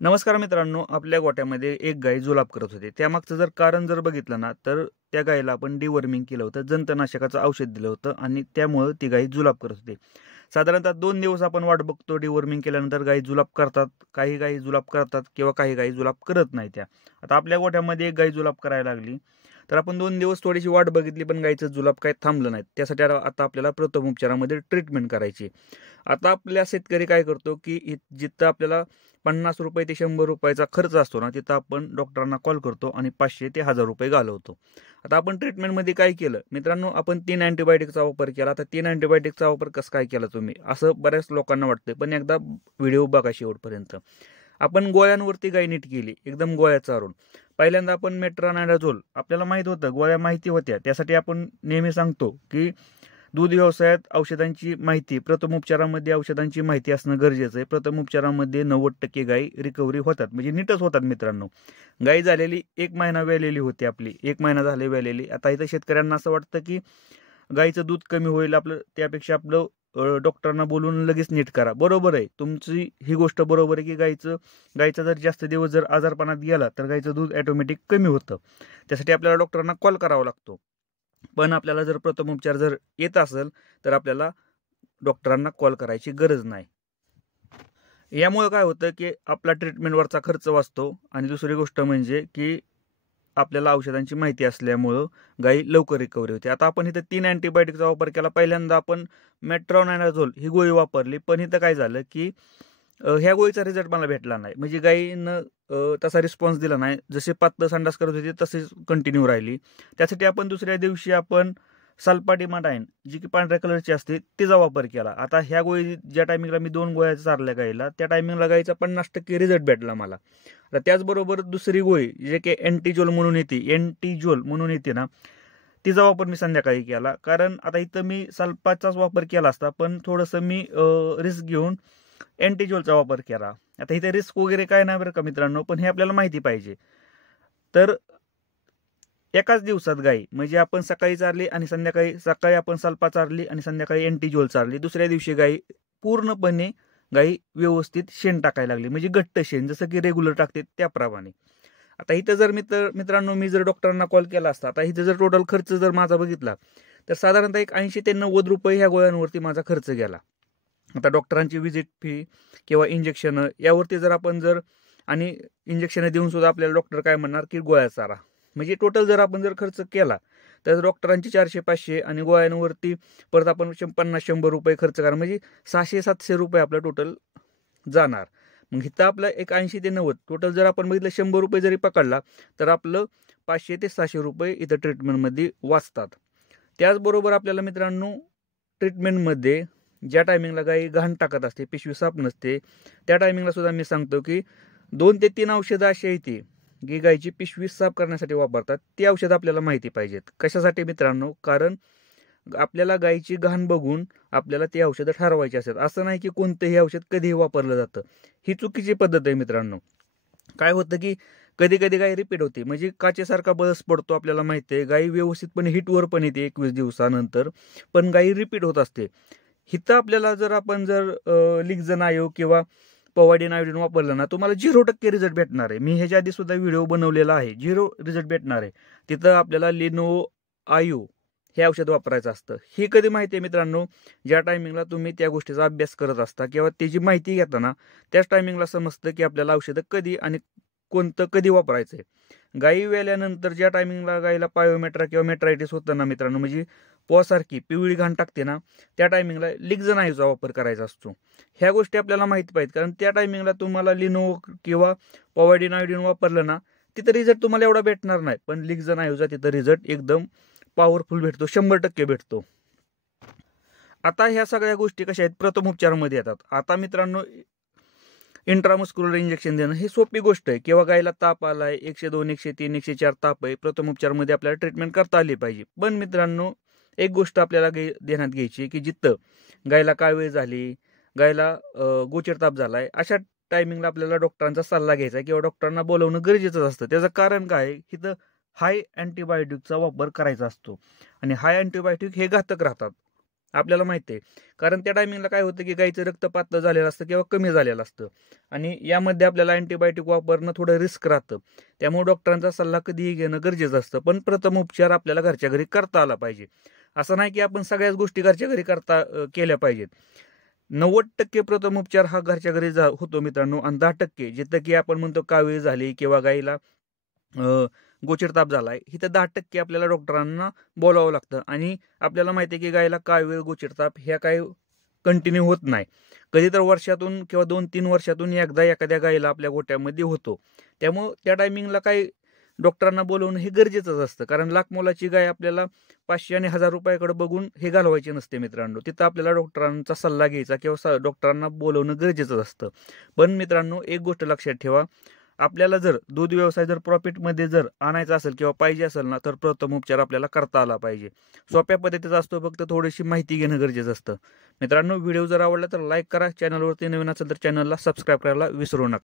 नमस्कार मित्रांनो, आपल्या गोठ्यामध्ये एक गाय जुलाब करत होती. त्यामागचं जर कारण बघितलं ना, तर त्या गायीला आपण डिवर्मिंग केलं होतं, जंतनाशकाचं औषध दिलं होतं आणि त्यामुळं ती गाय जुलाब करत होती. साधारणतः 2 दिवस आपण वाट बघतो डिवर्मिंग केल्यानंतर गायी जुलाब करतात. काही गायी जुलाब करतात किंवा काही गायी जुलाब करत नाही त्या. आता आपल्या गोठ्यामध्ये एक गाय जुलाब करायला लागली, तर आपण 2 दिवस थोडीशी वाट बघितली, पण गायीचं जुलाब काही थांबलं नाही. त्यासाठी आता आपल्याला प्रथमोपचारामध्ये ट्रीटमेंट करायची. आता आपल्या शेतकरी काय करतो, की जिथं आपल्याला ₹50 ते ₹100चा खर्च असतो ना, तिथं आपण डॉक्टरांना कॉल करतो आणि ₹500 ते ₹1000 घालवतो. आता आपण ट्रीटमेंटमध्ये काय केलं? मित्रांनो, आपण 3 अँटिबायोटिकचा वापर केला. आता 3 अँटिबायोटिकचा वापर कसं काय केला तुम्ही? असं बऱ्याच लोकांना वाटतंय. पण एकदा व्हिडिओ बघा शेवटपर्यंत. आपण गोळ्यांवरती गाय नीट केली, एकदम गोळ्या चारून. पहिल्यांदा आपण मेट्रोनायडाझोल आपल्याला माहीत होतं, गोळ्या माहिती होत्या. त्यासाठी आपण नेहमी सांगतो, की दूध व्यवसायात औषधांची माहिती, प्रथमोपचारामध्ये औषधांची माहिती असणं गरजेचं आहे. प्रथमोपचारामध्ये 90% गायी रिकव्हरी होतात, म्हणजे नीटच होतात मित्रांनो. गाय झालेली 1 महिना वेलेली होती आपली, 1 महिना झाली वेलेली. आता इथं शेतकऱ्यांना असं वाटतं, की गायीचं दूध कमी होईल आपलं, त्यापेक्षा आपलं डॉक्टरांना बोलून लगेच नीट करा. बरोबर आहे, तुमची ही गोष्ट बरोबर आहे, की गायीचा जर जास्त दिवस जर आजारपणात गेला, तर गायीचं दूध ऑटोमॅटिक कमी होतं. त्यासाठी आपल्याला डॉक्टरांना कॉल करावा लागतो. पण आपल्याला जर प्रथमोपचार जर येत असेल, तर आपल्याला डॉक्टरांना कॉल करायची गरज नाही. यामुळे काय होतं, की आपला ट्रीटमेंटवरचा खर्च वाचतो आणि दुसरी गोष्ट म्हणजे, की आपल्याला औषधांची माहिती असल्यामुळं गायी लवकर रिकव्हरी होते. आता आपण इथं 3 अँटिबायोटिकचा वापर केला. पहिल्यांदा आपण मेट्रोनायडाझोल ही गोळी वापरली, पण इथं काय झालं, की ह्या गोळीचा रिझल्ट मला भेटला नाही. म्हणजे गायीनं तसा रिस्पॉन्स दिला नाही. जसे पातळ संडास करत होती तसेच कंटिन्यू राहिली. त्यासाठी आपण दुसऱ्या दिवशी आपण सल्फाडिमाडाइन, जी की पांढऱ्या कलरची असते, तिचा वापर केला. आता ह्या गोळी ज्या टायमिंगला मी 2 गोळ्या चारल्या गायीला, त्या टायमिंगला गायीचा 50% रिझल्ट भेटला मला. तर त्याचबरोबर दुसरी गोळी जे की एंटीजोल म्हणून येते ना, तिचा वापर मी संध्याकाळी केला. कारण आता इथं मी सल्फाचाच वापर केला असता, पण थोडंसं मी रिस्क घेऊन एंटीजोलचा वापर केला. आता इथे रिस्क वगैरे काय नाही बरं का मित्रांनो, पण हे आपल्याला माहिती पाहिजे. तर एकाच दिवसात गायी, म्हणजे आपण सकाळी चारली आणि सकाळी आपण सल्फा चारली आणि संध्याकाळी एंटीजोल चारली. दुसऱ्या दिवशी गायी पूर्णपणे व्यवस्थित शेण टाकायला लागली, म्हणजे घट्ट शेण, जसं की रेग्युलर टाकते त्याप्रमाणे. आता इथं जर मित्रांनो मी जर डॉक्टरांना कॉल केला असता, आता इथं जर टोटल खर्च जर माझा बघितला, तर साधारणतः एक ₹80 ते ₹90 ह्या गोळ्यांवरती माझा खर्च गेला. आता डॉक्टरांची व्हिजिट फी किंवा इंजेक्शन यावरती जर आपण आणि इंजेक्शन देऊन सुद्धा आपल्याला डॉक्टर काय म्हणणार, की गोळ्या चारा. म्हणजे टोटल जर आपण खर्च केला, तर डॉक्टरांची 400-500 आणि गोळ्यांवरती परत आपण 50-100 खर्च करा, म्हणजे ₹600-700 आपलं टोटल जाणार. मग इथं आपलं एक 80 ते 90 टोटल जर आपण बघितलं, ₹100 जरी पकडला, तर आपलं ₹500 ते ₹600 इथं ट्रीटमेंटमध्ये वाचतात. त्याचबरोबर आपल्याला मित्रांनो ट्रीटमेंटमध्ये ज्या टायमिंगला गाई घाण टाकत असते, पिशवी साफ नसते, त्या टायमिंगला सुद्धा मी सांगतो, की 2 ते 3 औषधं अशी आहेत की गायची पिशवी साफ करण्यासाठी वापरतात. ती औषधं आपल्याला माहिती पाहिजेत. कशासाठी मित्रांनो? कारण आपल्याला गायीची घाण बघून आपल्याला ती औषधं ठरवायची असतात. असं नाही की कोणतंही औषध कधीही वापरलं जातं. ही चुकीची पद्धत आहे मित्रांनो. काय होतं, की कधी कधी गाय रिपीट होते, म्हणजे काचेसारखा बळस पडतो. आपल्याला माहिती आहे गाय व्यवस्थितपणे हिटवर पण येते 21 दिवसानंतर, पण गायी रिपीट होत असते. हिथं आपल्याला लिक्झनायो किंवा पॉवाडिन आयोडीन वापरलं ना, तुम्हाला 0% रिझल्ट भेटणार आहे. मी ह्याच्या आधी सुद्धा व्हिडिओ बनवलेला आहे. 0 रिझल्ट भेटणार आहे. तिथं आपल्याला लिनोआयो हे औषध वापरायचं असतं. ही कधी माहिती आहे मित्रांनो, ज्या टायमिंगला तुम्ही त्या गोष्टीचा अभ्यास करत असता किंवा त्याची माहिती घेताना, त्याच टायमिंगला समजतं की आपल्याला औषधं कधी आणि कोणतं कधी वापरायचं आहे. गायी वेल्यानंतर ज्या टायमिंगला गायीला पायोमेट्रा किंवा मेट्रायटिस होतं ना मित्रांनो, म्हणजे पॉसारखी पिवळी घाण टाकते ना, त्या टायमिंगला लिक्झनायोचा वापर करायचा असतो. ह्या गोष्टी आपल्याला माहिती पाहिजेत, कारण त्या टायमिंगला तुम्हाला लिनो किंवा पॉवाडिन आयोडीन वापरलं ना, तिथं रिझल्ट तुम्हाला एवढा भेटणार नाही. पण लिक्झनायोचा तिथं रिझल्ट एकदम पॉवरफुल भेटतो, 100% भेटतो. आता ह्या सगळ्या गोष्टी कशा आहेत, प्रथमोपचारामध्ये येतात. आता मित्रांनो इंट्रामस्क्युलर इंजेक्शन देणं ही सोपी गोष्ट आहे. किंवा गायला ताप आलाय, 102, 103, 104 ताप आहे, प्रथमोपचारामध्ये आपल्याला ट्रीटमेंट करता आली पाहिजे. पण मित्रांनो एक गोष्ट आपल्याला ध्यानात घ्यायची, की जिथं गायला काळवेळ झाली, गायला गोचर ताप झालाय, अशा टायमिंगला आपल्याला डॉक्टरांचा सल्ला घ्यायचा किंवा डॉक्टरांना बोलवणं गरजेचं असतं. त्याचं कारण काय आहे, इथं हाय अँटीबायोटिकचा वापर करायचा असतो आणि हाय अँटीबायोटिक हे घातक राहतात. आपल्याला माहिती आहे. कारण त्या टायमिंगला काय होतं की गाईचं रक्त पातळ झालेलं असतं किंवा कमी झालेलं असतं आणि यामध्ये आपल्याला अँटीबायोटिक वापरणं थोडं रिस्क राहतं. त्यामुळे डॉक्टरांचा सल्ला कधीही घेणं गरजेचं असतं. पण प्रथम उपचार आपल्याला घरच्या घरी करता आला पाहिजे. असं नाही की आपण सगळ्याच गोष्टी घरच्या घरी केल्या पाहिजेत. 90% प्रथम उपचार हा घरच्या घरी होतो मित्रांनो, आणि 10% जिथं की आपण म्हणतो कावीळ झाली किंवा गाईला गोचिड ताप झालाय, इथं 10% आपल्याला डॉक्टरांना बोलावं लागतं. आणि आपल्याला माहिती आहे की गायला कावीळ, गोचिड ताप ह्या काही कंटिन्यू होत नाही. कधी तर वर्षातून किंवा 2-3 वर्षातून एकदा एखाद्या गायीला आपल्या गोट्यामध्ये होतो. त्यामुळं त्या टायमिंगला काही डॉक्टरांना बोलवणं हे गरजेचंच असतं. कारण लाखमोलाची गाय आपल्याला 500 आणि 1000 रुपयाकडे बघून हे घालवायची नसते मित्रांनो. तिथं आपल्याला डॉक्टरांचा सल्ला घ्यायचा किंवा डॉक्टरांना बोलवणं गरजेचंच असतं. पण मित्रांनो, एक गोष्ट लक्षात ठेवा, आपल्याला जर दूध व्यवसाय जर प्रॉफिटमध्ये जर आणायचा असेल किंवा पाहिजे असेल ना, तर प्रथम उपचार आपल्याला करता आला पाहिजे. सोप्या पद्धतीचा असतो, फक्त थोडीशी माहिती घेणं गरजेचं असतं. मित्रांनो, व्हिडिओ जर आवडला तर लाईक करा. चॅनलवरती नवीन असेल तर चॅनलला सबस्क्राईब करायला विसरू नका.